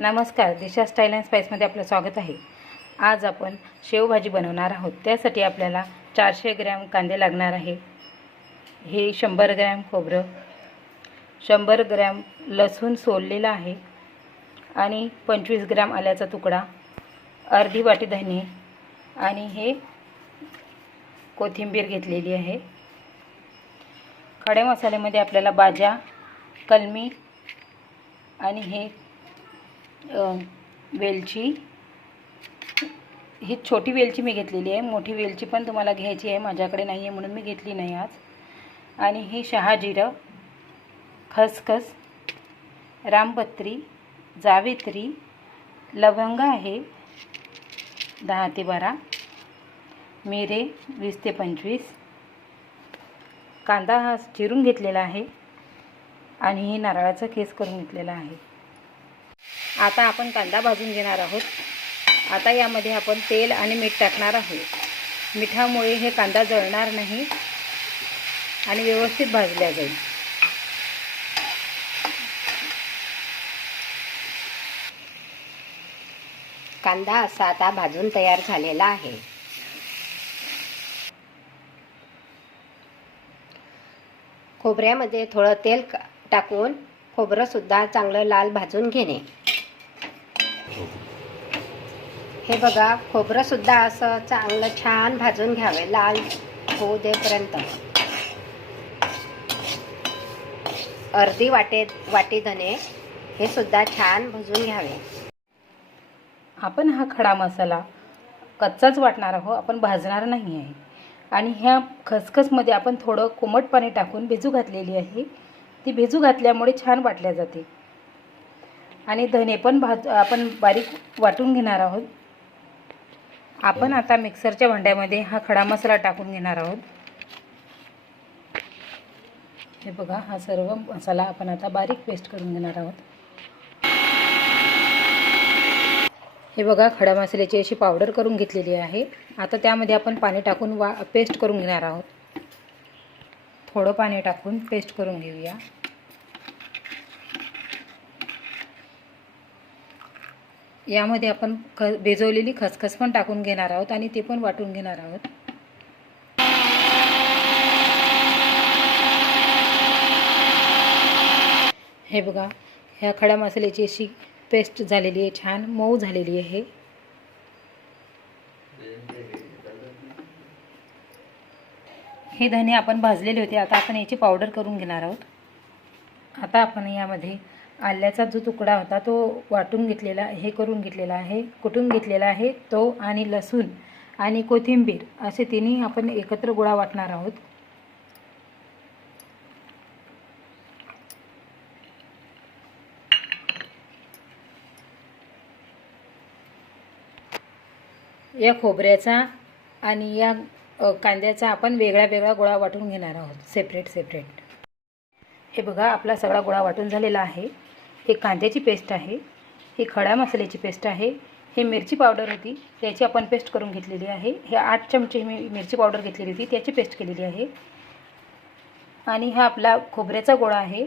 नमस्कार दिशा style and स्पाईसमध्ये आपलं स्वागत आहे. आज आपण शेवभाजी बनवणार आहोत. त्यासाठी आपल्याला चारशे ग्रॅम कांदे लागणार आहे. हे शंभर ग्रॅम खोबरं शंभर ग्रॅम लसूण सोललेलं आहे आणि पंचवीस ग्रॅम आल्याचा तुकडा अर्धी वाटी धने आणि हे कोथिंबीर घेतलेली आहे. खडे मसाल्यामध्ये आपल्याला बाजा कलमी आणि हे वेलची. ही छोटी वेलची मी घेतलेली आहे. मोठी वेलची पण तुम्हाला घ्यायची आहे. माझ्याकडे नाही आहे म्हणून मी घेतली नाही आज. आणि ही शहाजिरं खसखस रामपत्री जावेत्री लवंग आहे दहा ते बारा. मिरे वीस ते पंचवीस. कांदा हा चिरून घेतलेला आहे. आणि हे नारळाचा केस करून घेतलेला आहे. आता आपण कांदा भाजून घेणार आहोत. आता यामध्ये आपण तेल आणि मीठ टाकणार आहोत मिठामुळे हे कांदा जळणार नाही आणि व्यवस्थित भाजल्या जाईल. कांदा असा आता भाजून तयार झालेला आहे. खोबऱ्यामध्ये थोडं तेल टाकून खोबरंसुद्धा चांगलं लाल भाजून घेणे. हे बघा खोबरंसुद्धा असं चांगलं छान भाजून घ्यावे लाल होऊ देपर्यंत. अर्धी वाटे वाटी धने हे सुद्धा छान भाजून घ्यावे. आपण हा खडा मसाला कच्चाच वाटणार आहो आपण भाजणार नाही आहे. आणि ह्या खसखसमध्ये आपण थोडं कोमट पाणी टाकून भिजू घातलेली आहे. ती भिजू घातल्यामुळे छान वाटल्या जाते. आणि धने पण भाज आपण बारीक वाटून घेणार आहोत. आपण आता मिक्सरच्या भांड्यामध्ये हा खडा मसाला टाकून घेणार आहोत. हे बघा हा सर्व मसाला आपण आता बारीक पेस्ट करून घेणार आहोत. हे बघा खडा मसाल्याची अशी पावडर करून घेतलेली आहे. आता त्यामध्ये आपण पाणी टाकून वा पेस्ट करून घेणार आहोत. थोडं पाणी टाकून पेस्ट करून घेऊया. यामध्ये आपण ख भिजवलेली खसखस पण टाकून घेणार आहोत आणि ते पण वाटून घेणार आहोत. हे बघा ह्या खडा मसाल्याची अशी पेस्ट झालेली आहे छान मऊ झालेली आहे. हे धने आपण भाजलेले होते आता आपण याची पावडर करून घेणार आहोत. आता आपण यामध्ये आल्याचा जो तुकडा होता तो वाटून घेतलेला हे करून घेतलेला आहे कुटून घेतलेला आहे तो आणि लसूण आणि कोथिंबीर असे तिन्ही आपण एकत्र गोळा वाटणार आहोत. या खोबऱ्याचा आणि या कांद्याचा आपण वेगळा वेगळा गोळा वाटून घेणार आहोत सेपरेट सेपरेट हे बघा आपला सगळा गोळा वाटून झालेला आहे. हे कांद्याची पेस्ट आहे. ही खडा मसाल्याची पेस्ट आहे. हे मिरची पावडर होती. त्याची आपण पेस्ट करून घेतलेली आहे. हे आठ चमचे मी मिरची पावडर घेतलेली होती. त्याची पेस्ट केलेली आहे. आणि हा आपला खोबऱ्याचा गोळा आहे.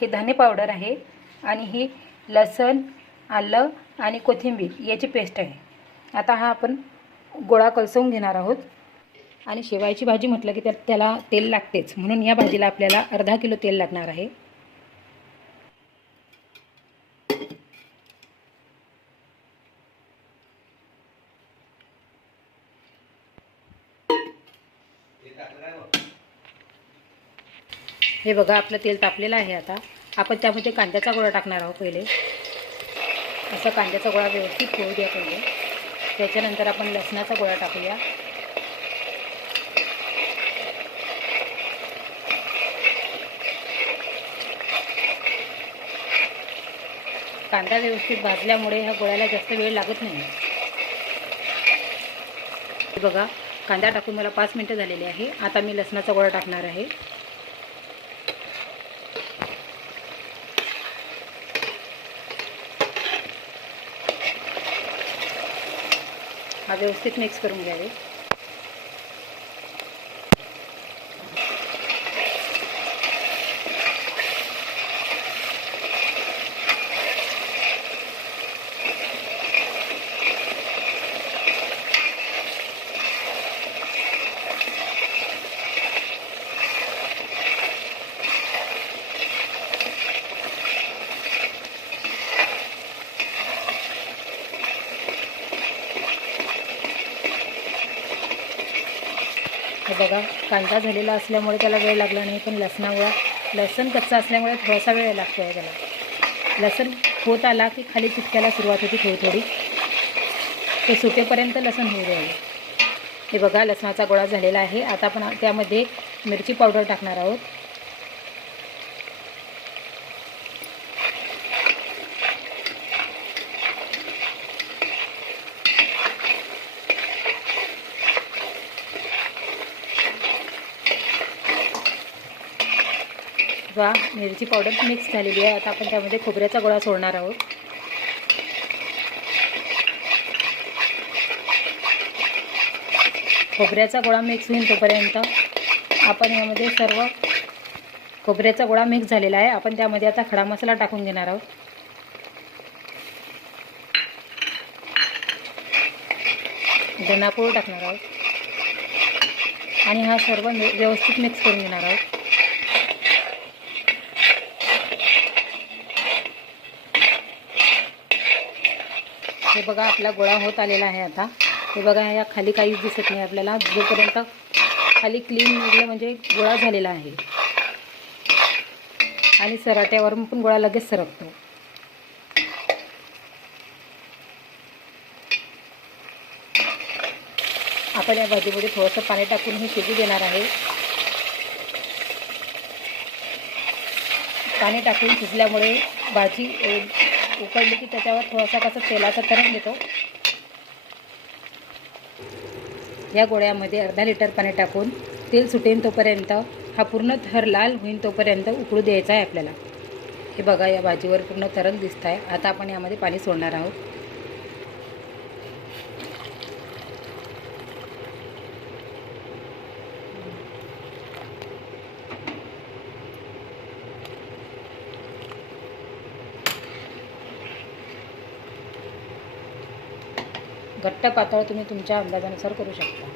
हे धने पावडर आहे. आणि ही लसण आलं आणि कोथिंबीर याची पेस्ट आहे. आता हा आपण गोळा कलसवून घेणार आहोत. आणि शेवायची भाजी म्हटलं की त्या त्याला तेल लागतेच. म्हणून या भाजीला आपल्याला अर्धा किलो तेल लागणार आहे. हे बघा आपलं तेल तापलेलं आहे आता. आपण त्यामध्ये कांद्याचा गोळा टाकणार आहोत पहिले. असा कांद्याचा गोळा व्यवस्थित होऊ द्या पहिले. त्याच्यानंतर आपण लसणाचा गोळा टाकूया. कांदा व्यवस्थित भाजल्यामुळे ह्या गोळ्याला जास्त वेळ लागत नाही. बघा कांदा टाकून मला पाच मिनटं झालेली आहे. आता मी लसणाचा गोळा टाकणार आहे. हा व्यवस्थित मिक्स करून घ्यावे. बघा कांदा झालेला असल्यामुळे त्याला वेळ लागला नाही पण लसणामुळं लसण कच्चा असल्यामुळे थोडासा वेळ लागतो आहे त्याला. लसण होत आला की खाली चिटक्याला सुरुवात होती थोडी थोडी. ते सुकेपर्यंत लसण होऊ द्यावे हे बघा लसणाचा गोळा झालेला आहे. आता आपण त्यामध्ये मिरची पावडर टाकणार आहोत. वा मिरची पावडर मिक्स झालेली आहे. आता आपण त्यामध्ये खोबऱ्याचा गोळा सोडणार आहोत. खोबऱ्याचा गोळा मिक्स होईल तोपर्यंत आपण यामध्ये सर्व खोबऱ्याचा गोळा मिक्स झालेला आहे. आपण त्यामध्ये आता खडा मसाला टाकून घेणार आहोत. धनापूर टाकणार आहोत. आणि हा सर्व व्यवस्थित मिक्स करून घेणार आहोत. हे बघा आपला गोळा होत आलेला आहे आता. हे बघा या खाली काहीच दिसत नाही आपल्याला. जोपर्यंत खाली क्लीन निघलं म्हणजे गोळा झालेला आहे. आणि सराट्यावरून पण गोळा लगेच सरकतो. आपण या भाजीमध्ये थोडंसं पाणी टाकून हे शिजू देणार आहे. पाणी टाकून शिजल्यामुळे भाजी उकळली की त्याच्यावर थोडासा कसं तेलाचा तरंग येतो या गोळ्यामध्ये अर्धा लिटर पाणी टाकून तेल सुटेन तोपर्यंत हा पूर्ण थर लाल होईन तोपर्यंत उकळू द्यायचा आहे आपल्याला. हे बघा या भाजीवर पूर्ण तरंग दिसत आहे आता आपण यामध्ये पाणी सोडणार आहोत. घट्ट पातळ तुम्ही तुमच्या अंदाजानुसार करू शकता.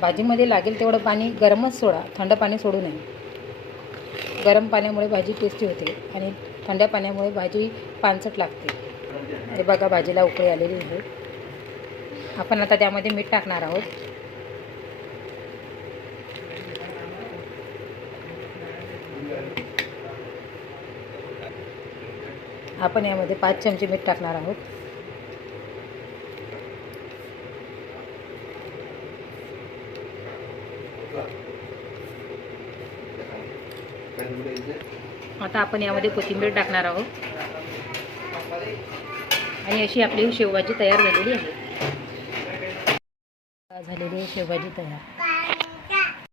भाजीमध्ये लागेल तेवढं पाणी गरमच सोडा थंड पाणी सोडू नये. गरम पाण्यामुळे भाजी टेस्टी होते आणि थंड्या पाण्यामुळे भाजी पानसट लागते. हे बघा भाजीला उकळी आलेली आहे. आपण आता त्यामध्ये मीठ टाकणार आहोत. आपण यामध्ये पाच चमचे मीठ टाकणार आहोत. आता आपण यामध्ये कोथिंबीर टाकणार आहोत. आणि अशी आपली शेवभाजी तयार झालेली आहे. झालेली आहे शेवभाजी तयार.